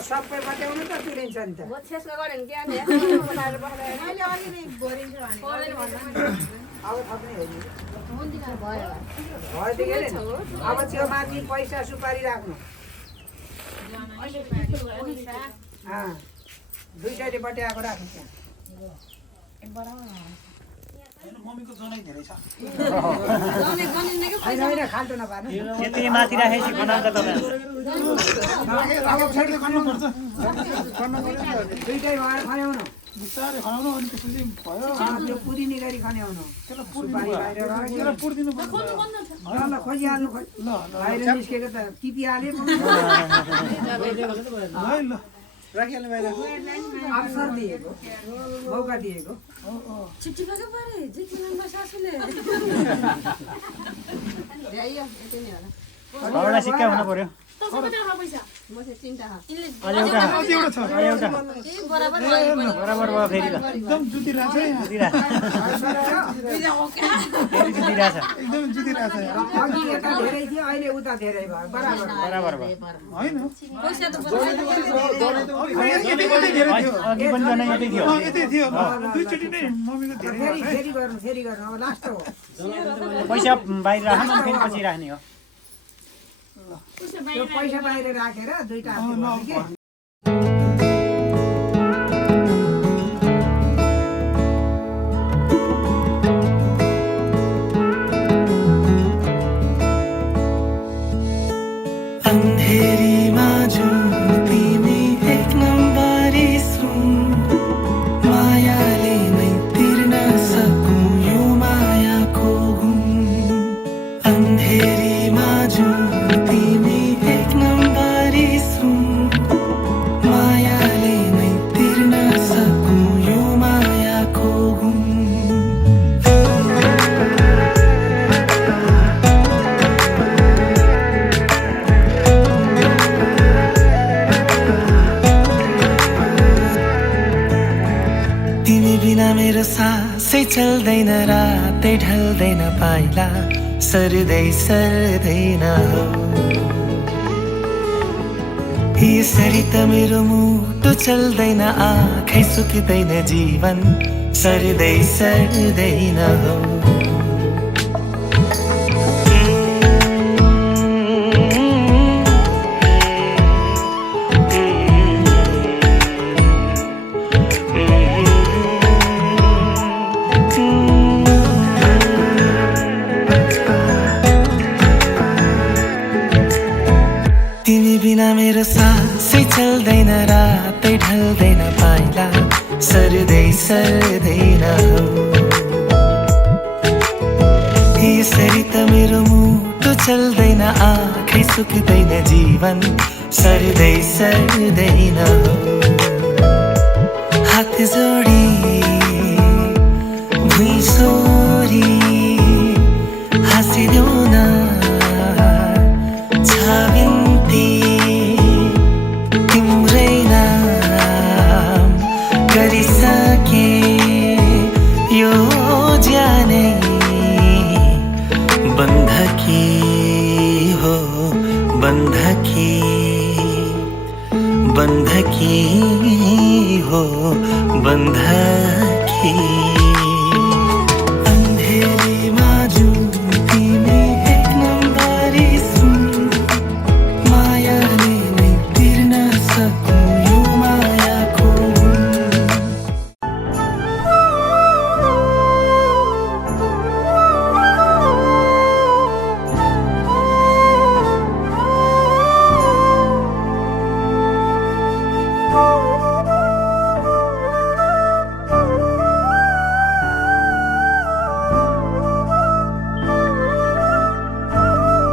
सबै बट्याउनु त तुरिन्छ नि त अब थप्ने अब त्यो माथि पैसा सुपारी राख्नु दुईटैले बट्याएको राख्नु होइन खाल्टो नपार्नु माथि राखेपछि बनाउँदा दुईटै भएर खन्याउनु त्यो पुदिने गरी खन्याउनु खोजिहाल्नु बाहिर निस्केको त टिपिहाले अवसर दिएको मौका दिएको सिक्का हुनु पर्यो बराबर भयो फेरि एकदम जुतिरहेछ अघि यता धेरै थियो अहिले उता धेरै भयो बराबर भयो होइन फेरि गर्नु अब लास्ट हो पैसा बाहिर राख्नु फेरि पछि राख्ने हो त्यो पैसा बाहिर राखेर दुईटा अन्धेरीमा जुन तिमी एक नम्बरी सुन मायाले नै तिर्न सकौँ यो मायाको गुण अन्धेरीमा जुन तिमी एक नम्बरी सुन मायाले नै तिर्न सकौँ यो मायाको गुण मेरो सासै चल्दैन रातै ढल्दैन पाइला सर्दैन हो यसरी त मेरो मुटु चल्दैन आँखै सुक्दैन जीवन सर्दैन हो यसरी त मेरो मुटु चल्दैन आँखै सुक्दैन जीवन सर्दै सर्दैन हात जोडी भुइँ सोरी हाँसिदेऊ न छाविन्ती तिम्रै नाम गरिसके यो ज्यानै बन्धकी हो बन्धकी बन्धकी हो बन्धकी